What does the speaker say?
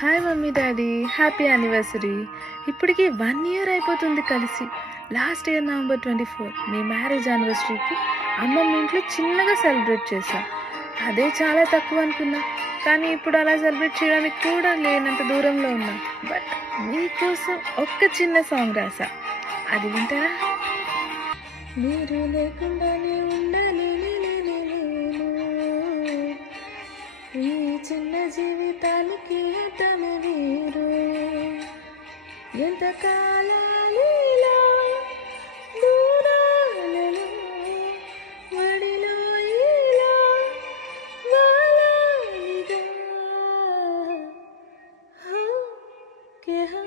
Hi mummy daddy, happy anniversary. ఇప్పటికి 1 year అయిపోతుంది కలిసి. లాస్ట్ ఇయర్ November 24 మీ మ్యారేజ్ యానివర్సరీకి అమ్మమ్మ ఇంట్లో చిన్నగా సెలబ్రేట్ చేశాం. అదే చాలా తక్కువ అనుకున్నా, కానీ ఇప్పుడు అలా సెలబ్రేట్ చేయడానికి కూడా లేనంత దూరంలో ఉన్నా. బట్ మీకోసం ఒక్క చిన్న సాంగ్ రాసా, అది వింటారా? మీరు లేకుండానే ఉండలేను, ఈ చిన్న జీవితానికి అతను వీరు. ఎంత కాలాలిలా దూరాలలో వడిలో ఇలా వాలాలిగా. హో కే హో